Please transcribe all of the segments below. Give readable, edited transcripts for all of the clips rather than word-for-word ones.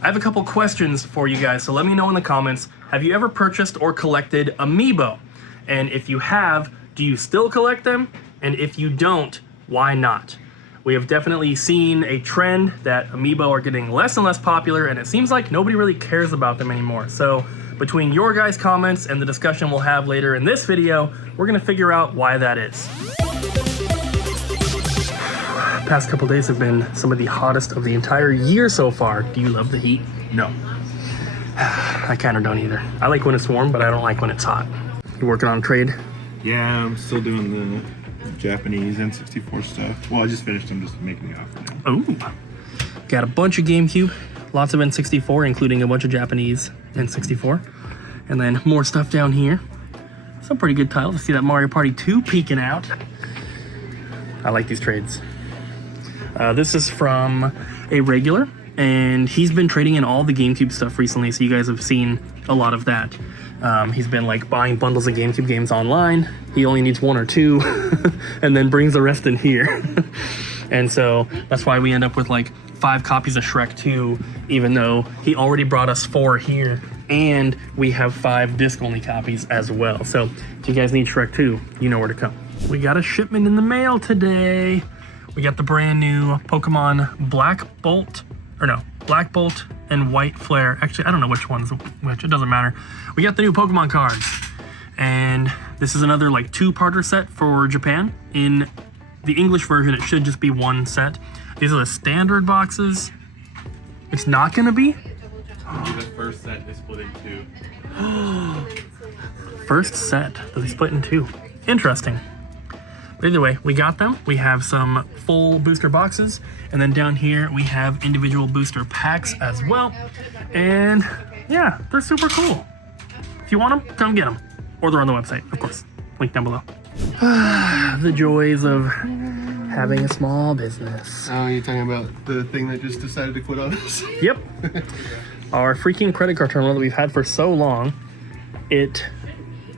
I have a couple questions for you guys, so let me know in the comments. Have you ever purchased or collected Amiibo? And if you have, do you still collect them? And if you don't, why not? We have definitely seen a trend that Amiibo are getting less and less popular, and it seems like nobody really cares about them anymore. So between your guys' comments and the discussion we'll have later in this video, we're gonna figure out why that is. Past couple days have been some of the hottest of the entire year so far. Do you love the heat? No. I kind of don't either. I like when it's warm, but I don't like when it's hot. You working on a trade? Yeah, I'm still doing the Japanese N64 stuff. Well, I just finished them, just making the offer now. Ooh. Got a bunch of GameCube, lots of N64, including a bunch of Japanese N64. And then more stuff down here. Some pretty good titles. I see that Mario Party 2 peeking out. I like these trades. This is from a regular, and he's been trading in all the GameCube stuff recently, so you guys have seen a lot of that. He's been like buying bundles of GameCube games online. He only needs 1 or 2 and then brings the rest in here. And so that's why we end up with like 5 copies of Shrek 2, even though he already brought us 4 here, and we have 5 disc-only copies as well. So if you guys need Shrek 2, you know where to come. We got a shipment in the mail today. We got the brand new Pokemon Black Bolt and White Flare. Actually, I don't know which one's which, it doesn't matter. We got the new Pokemon cards. And this is another like 2-parter set for Japan. In the English version, it should just be 1 set. These are the standard boxes. It's not gonna be? The first set is split in 2. First set, does he split in 2? Interesting. But either way, we got them. We have some full booster boxes, and then down here we have individual booster packs as well. And yeah, they're super cool. If you want them, come get them. Or they're on the website, of course. Link down below. The joys of having a small business. Oh, you're talking about the thing that just decided to quit on us? Yep. Our freaking credit card terminal that we've had for so long, it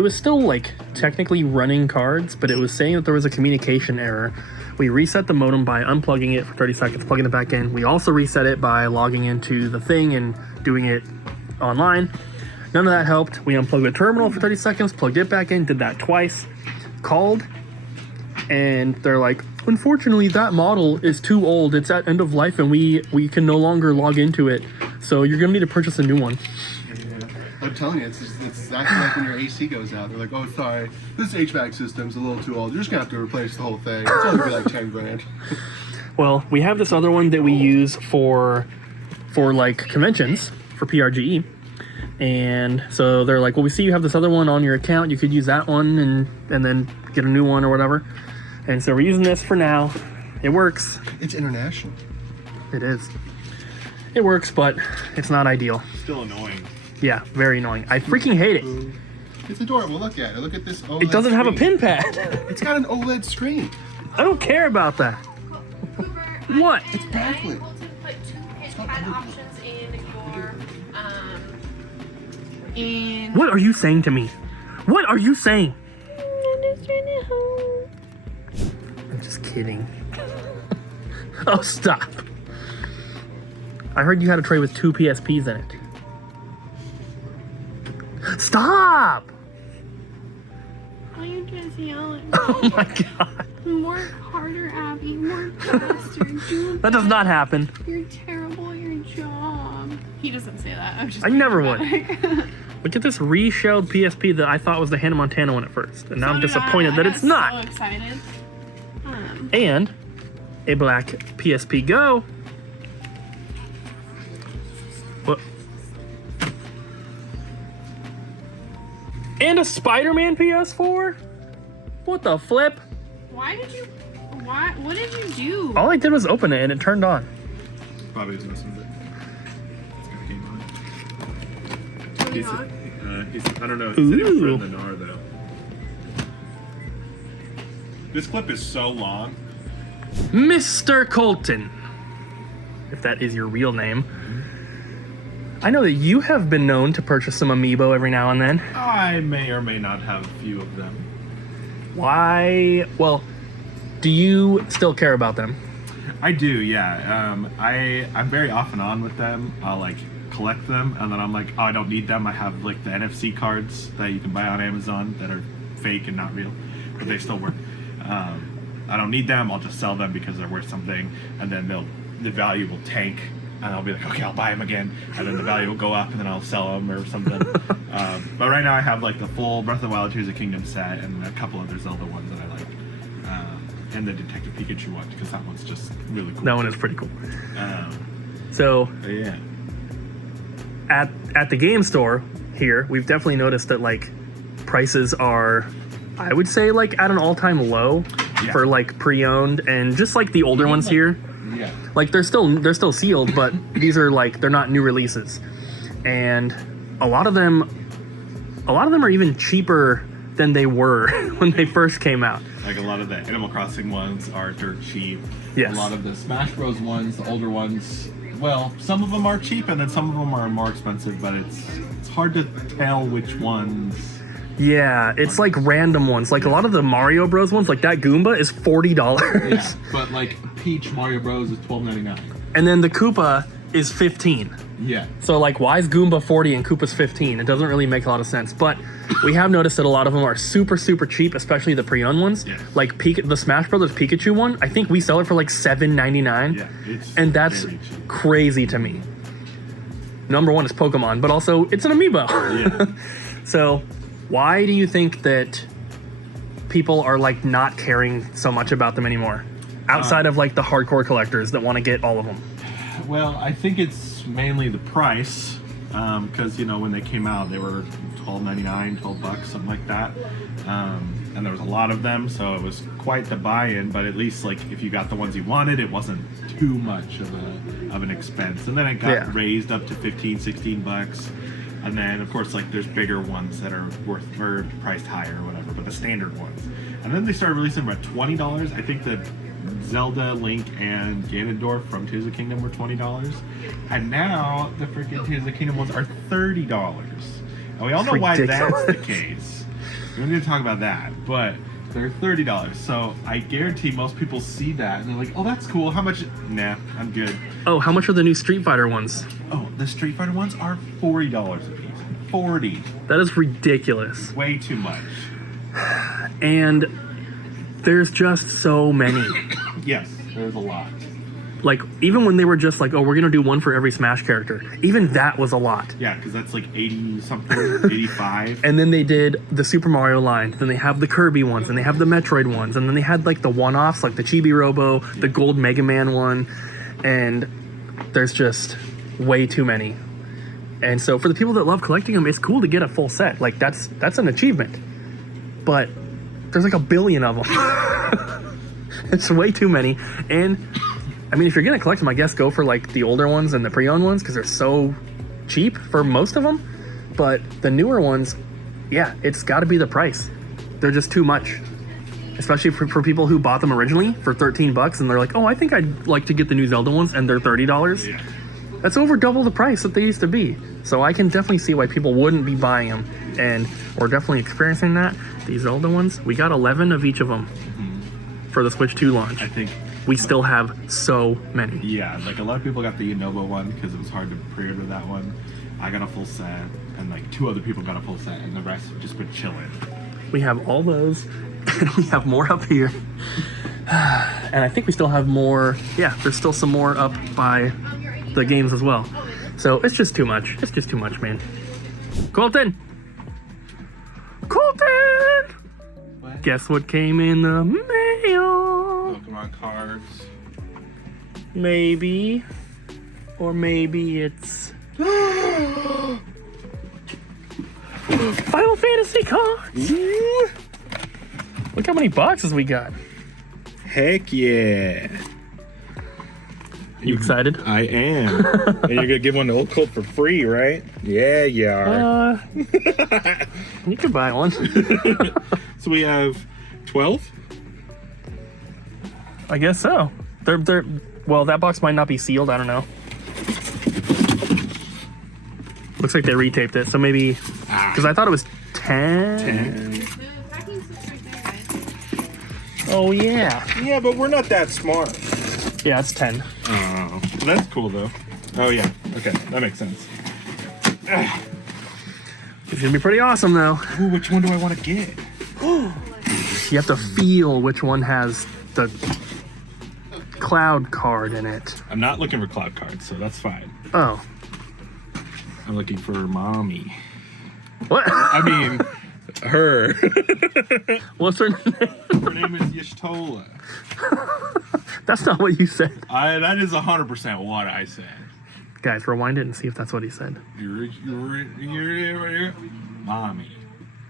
was still like technically running cards, but it was saying that there was a communication error. We reset the modem by unplugging it for 30 seconds, plugging it back in. We also reset it by logging into the thing and doing it online. None of that helped. We unplugged the terminal for 30 seconds, plugged it back in, did that twice, called, and they're like, unfortunately, that model is too old. It's at end of life, and we can no longer log into it. So you're gonna need to purchase a new one. I'm telling you, it's exactly like when your AC goes out. They're like, oh, sorry, this HVAC system's a little too old. You're just gonna have to replace the whole thing. It's only gonna be like 10 grand. Well, we have this other one that we use for like conventions, for PRGE. And so they're like, well, we see you have this other one on your account. You could use that one and then get a new one or whatever. And so we're using this for now. It works. It's international. It is. It works, but it's not ideal. Still annoying. Yeah, very annoying. I freaking hate it. It's adorable. Look at it. Look at this OLED It doesn't have a screen. pin pad. It's got an OLED screen. I don't care about that. What? It's backlit. Able to put 2 pin pad options in your What are you saying to me? What are you saying? I'm just kidding. Oh, stop. I heard you had a tray with 2 PSPs in it. Stop! Why are you just yelling? Oh my god. Work harder, Abby. Work faster. Do That does not happen. You're terrible at your job. He doesn't say that. I'm just I never would. dramatic. Look at this reshelled PSP that I thought was the Hannah Montana one at first. And now I'm So did disappointed I. that I it's got not. So excited. And a black PSP Go. What? And a Spider-Man PS4? What the flip? Why did you? Why? What did you do? All I did was open it and it turned on. Probably was missing it. It's got a game on it. I don't know. He said he was in the NAR though. This clip is so long. Mr. Colton, if that is your real name. I know that you have been known to purchase some Amiibo every now and then. I may or may not have a few of them. Why? Well, do you still care about them? I do, yeah. I'm very off and on with them. I'll like collect them, and then I'm like, oh, I don't need them. I have like the NFC cards that you can buy on Amazon that are fake and not real, but they still work. I don't need them. I'll just sell them because they're worth something, and then the value will tank, and I'll be like, okay, I'll buy them again, and then the value will go up, and then I'll sell them or something. But right now I have like the full Breath of the Wild Tears of Kingdom set and a couple other Zelda ones that I like. And the Detective Pikachu one, because that one's just really cool. That one is pretty cool. So yeah, at the game store here, we've definitely noticed that like prices are, I would say, like at an all-time low for like pre-owned and just like the older ones here. Yeah. Like they're still sealed, but these are like, they're not new releases, and a lot of them are even cheaper than they were when they first came out. Like a lot of the Animal Crossing ones are dirt cheap. Yes. A lot of the Smash Bros ones, the older ones, well, some of them are cheap and then some of them are more expensive, but it's hard to tell which ones. Yeah, it's like random ones. Like a lot of the Mario Bros ones, like that Goomba is $40. Yeah, but like Peach Mario Bros is $12.99. And then the Koopa is $15. Yeah. So like, why is Goomba 40 and Koopa's 15? It doesn't really make a lot of sense. But we have noticed that a lot of them are super, super cheap, especially the pre-owned ones. Yeah. Like the Smash Brothers Pikachu one, I think we sell it for like $7.99. Yeah, it's and that's very cheap. crazy to me. Number one is Pokemon, but also it's an Amiibo. Yeah. So why do you think that people are like not caring so much about them anymore? Outside of like the hardcore collectors that want to get all of them. Well, I think it's mainly the price, because you know when they came out they were $12.99, $12, something like that, and there was a lot of them, so it was quite the buy-in. But at least like if you got the ones you wanted, it wasn't too much of an expense. And then it got raised up to $15, $16, and then of course like there's bigger ones that are priced higher or whatever, but the standard ones. And then they started releasing them at $20. I think that Zelda, Link, and Ganondorf from Tears of the Kingdom were $20, and now the freaking Tears of the Kingdom ones are $30. And we all know why that's the case. We don't need to talk about that, but they're $30. So I guarantee most people see that and they're like, "Oh, that's cool. How much?" Nah, I'm good. Oh, how much are the new Street Fighter ones? Oh, the Street Fighter ones are $40 a piece. 40. That is ridiculous. Way too much. And there's just so many. Yes, there's a lot. Like, even when they were just like, oh, we're gonna do one for every Smash character, even that was a lot. Yeah, because that's like 80 something, 85. And then they did the Super Mario line, then they have the Kirby ones, and they have the Metroid ones, and then they had like the one-offs, like the Chibi Robo, the Gold Mega Man one, and there's just way too many. And so for the people that love collecting them, it's cool to get a full set. Like, that's an achievement. But there's like a billion of them. It's way too many. And I mean, if you're gonna collect them, I guess go for like the older ones and the pre-owned ones, because they're so cheap for most of them. But the newer ones, yeah, it's got to be the price. They're just too much, especially for people who bought them originally for $13, and they're like, oh, I think I'd like to get the new Zelda ones, and they're $30. Yeah. That's over double the price that they used to be. So I can definitely see why people wouldn't be buying them, and we're definitely experiencing that. These Zelda ones, we got 11 of each of them for the Switch 2 launch. I think we still have so many. Yeah, like a lot of people got the Unova one because it was hard to pre-order that one. I got a full set, and like 2 other people got a full set, and the rest have just been chilling. We have all those, and we have more up here. And I think we still have more. Yeah, there's still some more up by the games as well. So it's just too much. It's just too much, man. Colton! Colton! What? Guess what came in the mail? Pokémon Cards. Maybe. Or maybe it's Final Fantasy cards. Look how many boxes we got. Heck yeah. You excited? I am. And you're gonna give one to Old Colt for free, right? Yeah, you are. You can buy one. So we have 12? I guess so. They're well, that box might not be sealed, I don't know. Looks like they retaped it, so maybe, because I thought it was 10. The packing slips right there, guys. Oh yeah. Yeah, but we're not that smart. Yeah, it's 10. Oh, that's cool though. Oh yeah, okay, that makes sense. It's gonna be pretty awesome though. Ooh, which one do I want to get? You have to feel which one has the cloud card in it. I'm not looking for cloud cards, so that's fine. Oh. I'm looking for mommy. What? I mean, her. What's her name? Her name is Yishtola. That's not what you said. That is 100% what I said. Guys, rewind it and see if that's what he said. You're mommy.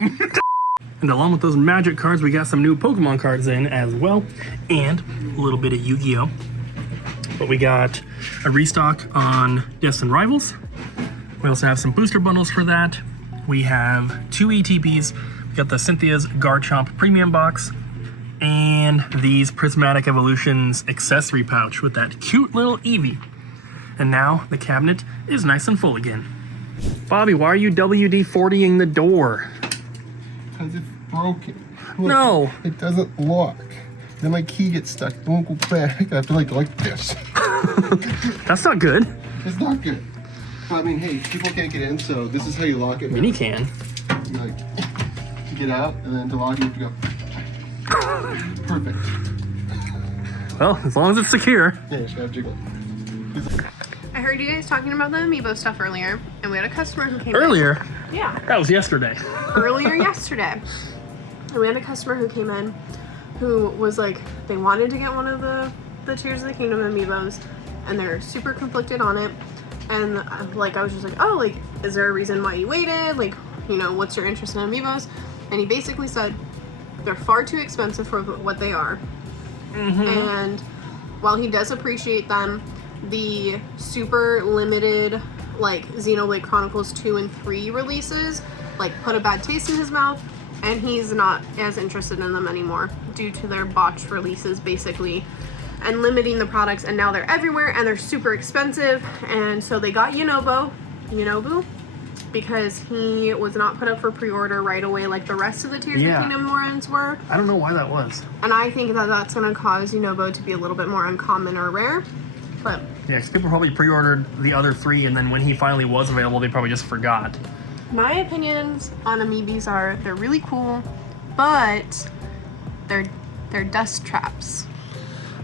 And along with those magic cards, we got some new Pokemon cards in as well, and a little bit of Yu-Gi-Oh! But we got a restock on Destined Rivals. We also have some booster bundles for that. We have 2 ETBs. We got the Cynthia's Garchomp Premium Box, and these Prismatic Evolutions accessory pouch with that cute little Eevee. And now the cabinet is nice and full again. Bobby, why are you WD-40ing the door? Because it's broken. Look, No. It doesn't lock. Then my key gets stuck. It won't go back. I have to like this. That's not good. It's not good. I mean, hey, people can't get in, so this is how you lock it. Mini can. You like to get out, and then to lock it, you have to go. Perfect. Well, as long as it's secure. Yeah, you should have jiggle. I heard you guys talking about the Amiibo stuff earlier, and we had a customer who came Earlier? in. Yeah, That was yesterday. earlier yesterday. And we had a customer who came in who was like, they wanted to get one of the Tears of the Kingdom Amiibos, and they're super conflicted on it. And like, I was just like, oh, like, is there a reason why you waited? Like, you know, what's your interest in Amiibos? And he basically said, they're far too expensive for what they are. And while he does appreciate them, the super limited, like, Xenoblade Chronicles 2 and 3 releases, like, put a bad taste in his mouth, and he's not as interested in them anymore due to their botched releases, basically, and limiting the products. And now they're everywhere, and they're super expensive, and so they got Yunobu, because he was not put up for pre-order right away like the rest of the Tears of the Kingdom ones were. I don't know why that was. And I think that that's going to cause Yunobo to be a little bit more uncommon or rare. But Yeah, because people probably pre-ordered the other 3, and then when he finally was available, they probably just forgot. my opinions on Amiibos are, they're really cool, but they're dust traps.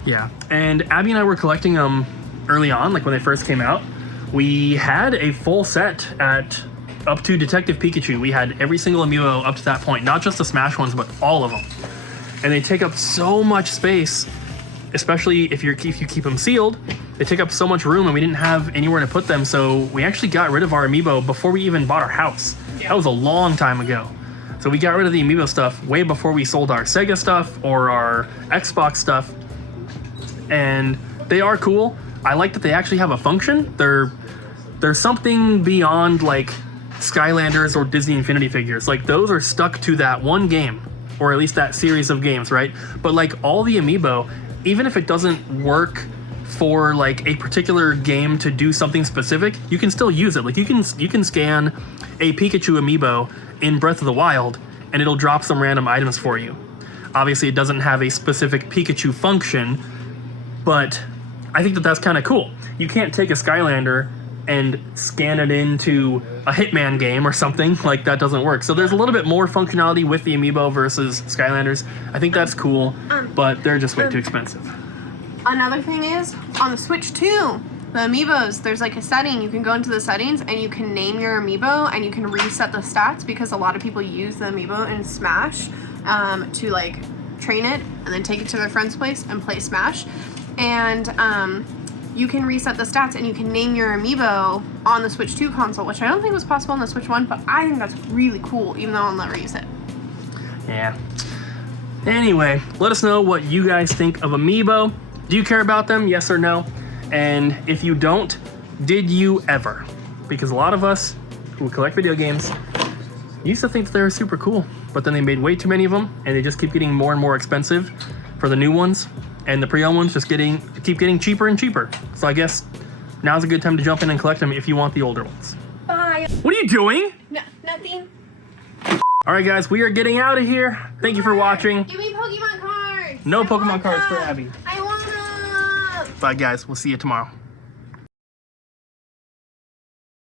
Yeah, and Abby and I were collecting them early on, like when they first came out. We had a full set at up to Detective Pikachu. We had every single Amiibo up to that point, not just the Smash ones, but all of them. And they take up so much space, especially if you keep them sealed. They take up so much room, and we didn't have anywhere to put them, so we actually got rid of our Amiibo before we even bought our house. That was a long time ago. So we got rid of the Amiibo stuff way before we sold our Sega stuff or our Xbox stuff. And they are cool. I like that they actually have a function. They're something beyond like Skylanders or Disney Infinity figures. Like, those are stuck to that one game, or at least that series of games, right? But like all the Amiibo, even if it doesn't work for like a particular game to do something specific, you can still use it. Like you can scan a Pikachu Amiibo in Breath of the Wild, and it'll drop some random items for you. Obviously, it doesn't have a specific Pikachu function, but I think that that's kind of cool. You can't take a Skylander and scan it into a Hitman game or something. Like, that doesn't work. So there's a little bit more functionality with the Amiibo versus Skylanders. I think that's cool, but they're just way too expensive. Another thing is, on the Switch 2, the Amiibos, there's like a setting. You can go into the settings and you can name your Amiibo and you can reset the stats, because a lot of people use the Amiibo in Smash to like train it and then take it to their friend's place and play Smash. And you can reset the stats and you can name your Amiibo on the Switch 2 console, which I don't think was possible on the Switch 1, but I think that's really cool, even though I'll never use it. Yeah. Anyway, let us know what you guys think of Amiibo. Do you care about them? Yes or no? And if you don't, did you ever? Because a lot of us who collect video games used to think that they were super cool, but then they made way too many of them, and they just keep getting more and more expensive for the new ones, and the pre-owned ones just keep getting cheaper and cheaper. So I guess now's a good time to jump in and collect them if you want the older ones. Bye. What are you doing? No, nothing. All right, guys, we are getting out of here. Thank you for watching. Give me Pokemon cards. No I Pokemon want cards for them. Abby. I want them. Bye, guys. We'll see you tomorrow.